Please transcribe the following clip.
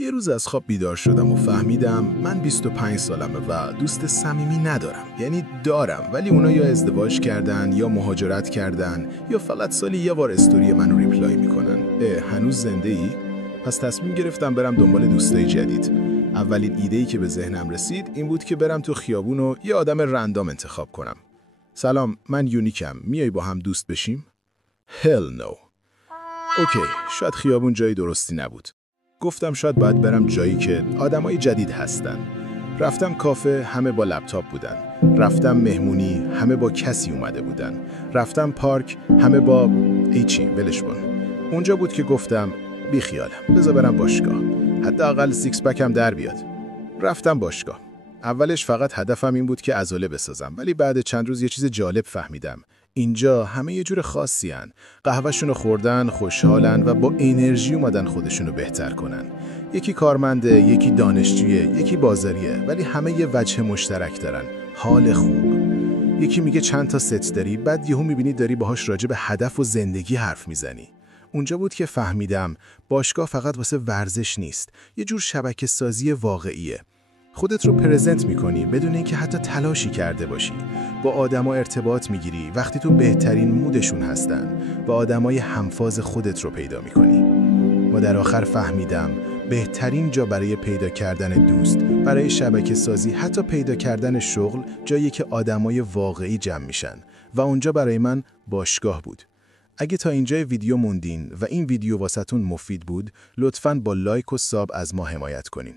یه روز از خواب بیدار شدم و فهمیدم من 25 سالمه و دوست صمیمی ندارم. یعنی دارم، ولی اونا یا ازدواج کردن یا مهاجرت کردن یا فقط سالی یه بار استوری منو ریپلای میکنن. هنوز زنده ای؟ پس تصمیم گرفتم برم دنبال دوستای جدید. اولین ایده‌ای که به ذهنم رسید این بود که برم تو خیابون و یه آدم رندام انتخاب کنم. سلام، من یونیکم. میای با هم دوست بشیم؟ Hell no. اوکی، شاید خیابون جای درستی نبود. گفتم شاید باید برم جایی که آدمای جدید هستن. رفتم کافه، همه با لپتاپ بودن. رفتم مهمونی، همه با کسی اومده بودن. رفتم پارک، همه با ایچی ولش کن. اونجا بود که گفتم بی خیالم، بذار برم باشگاه. حداقل سیکس پکم در بیاد. رفتم باشگاه. اولش فقط هدفم این بود که عضله بسازم، ولی بعد چند روز یه چیز جالب فهمیدم. اینجا همه یه جور خاصی هن. قهوه‌شونو خوردن، خوشحالن و با انرژی اومدن خودشونو بهتر کنن. یکی کارمنده، یکی دانشجویه، یکی بازاریه، ولی همه یه وجه مشترک دارن. حال خوب. یکی میگه چند تا ست داری، بعد یهو میبینی داری باهاش راجع به هدف و زندگی حرف میزنی. اونجا بود که فهمیدم باشگاه فقط واسه ورزش نیست، یه جور شبکه سازی واقعیه. خودت رو پرزنت میکنی بدون اینکه حتی تلاشی کرده باشی. با آدما ارتباط میگیری وقتی تو بهترین مودشون هستن. با آدمای همفاز خودت رو پیدا میکنی. و در آخر فهمیدم بهترین جا برای پیدا کردن دوست، برای شبکه سازی، حتی پیدا کردن شغل، جایی که آدمای واقعی جمع میشن. و اونجا برای من باشگاه بود. اگه تا اینجای ویدیو موندین و این ویدیو واسهتون مفید بود، لطفاً با لایک و ساب از ما حمایت کنین.